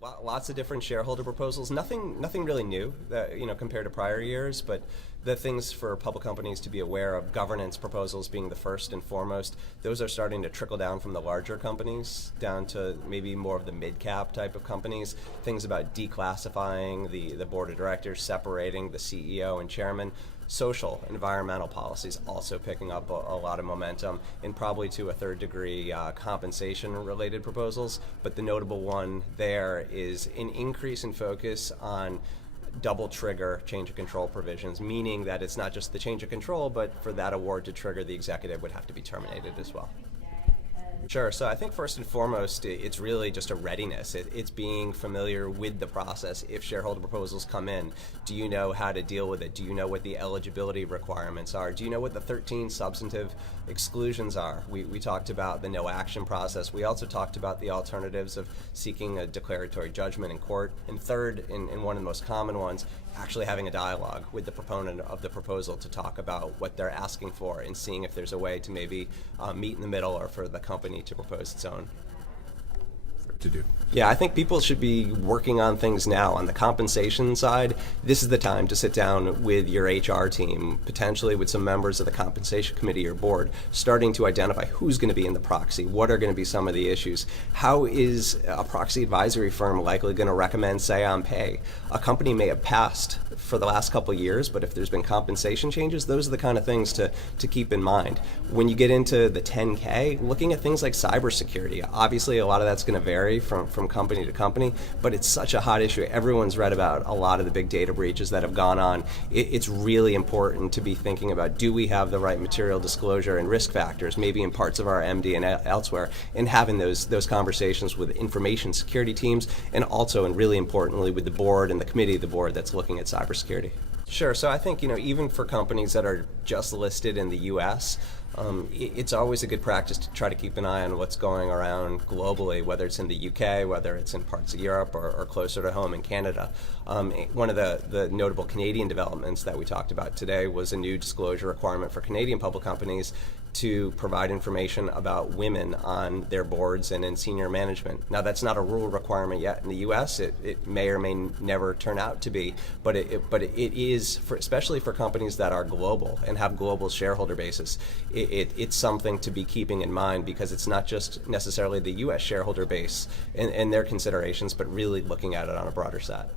Lots of different shareholder proposals. Nothing really new that compared to prior years, but the things for public companies to be aware of, governance proposals being the first and foremost. Those are starting to trickle down from the larger companies down to maybe more of the mid-cap type of companies. Things about declassifying the board of directors, separating the CEO and chairman. Social, environmental policies also picking up a lot of momentum, and probably to a third degree compensation-related proposals. But the notable one there is an increase in focus on double trigger change of control provisions, meaning that it's not just the change of control, but for that award to trigger, the executive would have to be terminated as well. Sure. So I think first and foremost, it's really just a readiness. It's being familiar with the process. If shareholder proposals come in, do you know how to deal with it? Do you know what the eligibility requirements are? Do you know what the 13 substantive exclusions are? We talked about the no action process. We also talked about the alternatives of seeking a declaratory judgment in court. And third, in one of the most common ones, actually having a dialogue with the proponent of the proposal to talk about what they're asking for and seeing if there's a way to maybe meet in the middle or for the company to propose its own. To do. Yeah, I think people should be working on things now. On the compensation side, this is the time to sit down with your HR team, potentially with some members of the compensation committee or board, starting to identify who's going to be in the proxy, what are going to be some of the issues, how is a proxy advisory firm likely going to recommend, say, on pay. A company may have passed for the last couple of years, but if there's been compensation changes, those are the kind of things to keep in mind. When you get into the 10K, looking at things like cybersecurity, obviously a lot of that's going to vary from company to company, but it's such a hot issue. Everyone's read about a lot of the big data breaches that have gone on. It's really important to be thinking about, do we have the right material disclosure and risk factors, maybe in parts of our MD and elsewhere, and having those conversations with information security teams, and also, and really importantly, with the board and the committee of the board that's looking at cybersecurity. Sure. So I think, even for companies that are just listed in the U.S., it's always a good practice to try to keep an eye on what's going around globally, whether it's in the UK, whether it's in parts of Europe, or closer to home in Canada. One of the notable Canadian developments that we talked about today was a new disclosure requirement for Canadian public companies to provide information about women on their boards and in senior management. Now, that's not a rule requirement yet in the U.S. It may or may never turn out to be, but it is, especially for companies that are global and have global shareholder bases, it's something to be keeping in mind, because it's not just necessarily the U.S. shareholder base and their considerations, but really looking at it on a broader set.